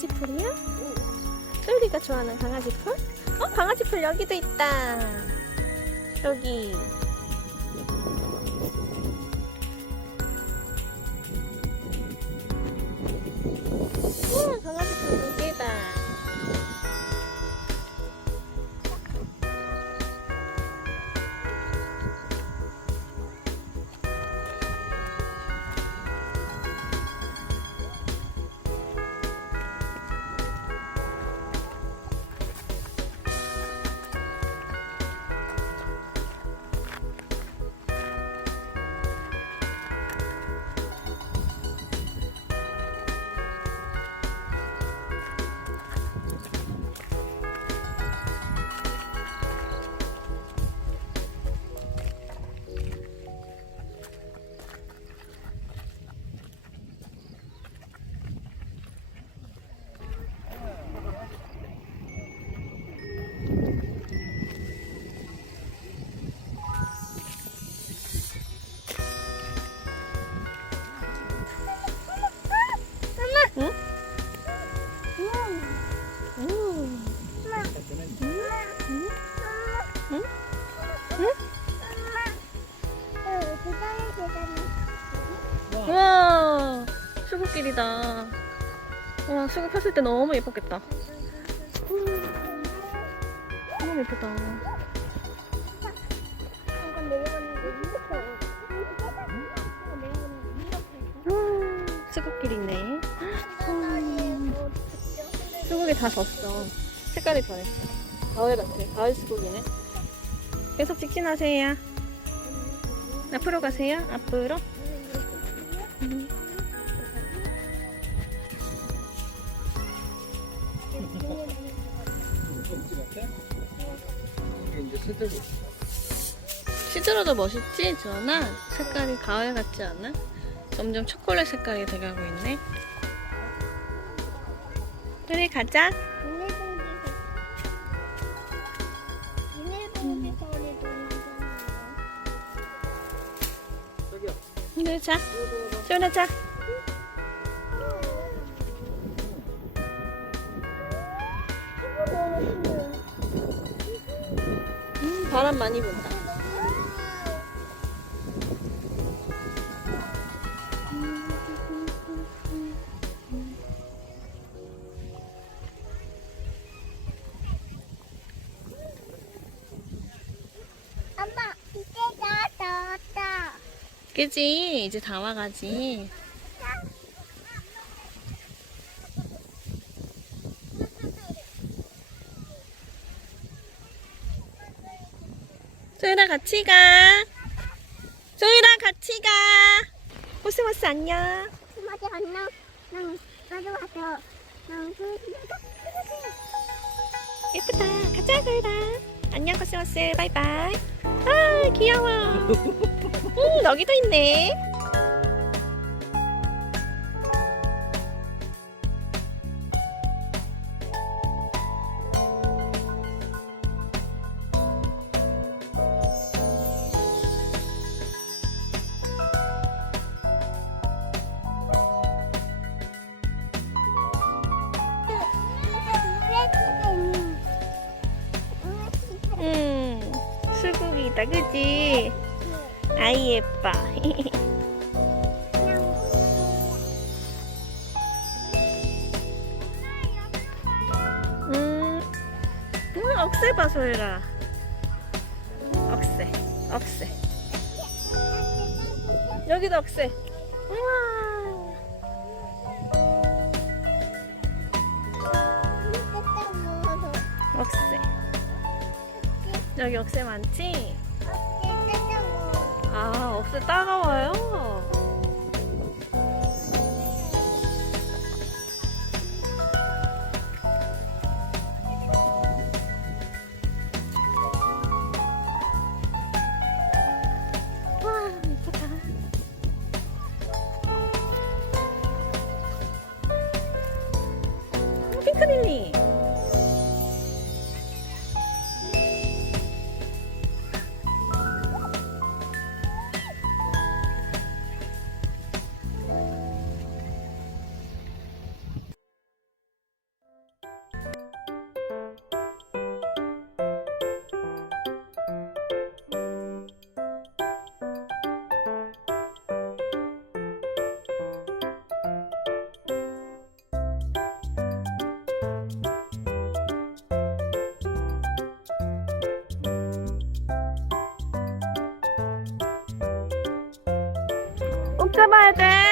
강아지 풀이야? 쫄리가 좋아하는 강아지 풀? 어, 강아지 풀 여기도 있다. 여기. 우와 수국 폈을 때 너무 예뻤겠다. 너무 예쁘다. 음, 수국길이네. 음, 수국이 다 졌어. 색깔이 변했어. 가을 같아. 가을 수국이네. 계속 직진하세요. 앞으로 가세요. 앞으로. 음. 시들어도 멋있지, 전아? 색깔이 가을 같지 않아? 점점 초콜릿 색깔이 돼가고 있네. 그래, 가자. 저기요 그래, 자. 전아, 자. 음, 바람 많이 분다. 엄마, 이제 다 나왔다. 그지? 이제 다 와가지. 소율아 같이 가. 소율아 같이 가. 코스모스 안녕. 엄마한테 안녕. 난 나도 왔어. 난 그, 예쁘다. 가자 소율아. 안녕 코스모스. 바이바이. 아 귀여워. 음 여기도 있네. 수국이다 그지? 아이 예뻐. 음, 음 억새 봐 소율아. 억새, 억새. 여기도 억새. 우와. 억새. 여기 억새 많지? 아, 억새 따가워요. 꼭 잡아야 돼.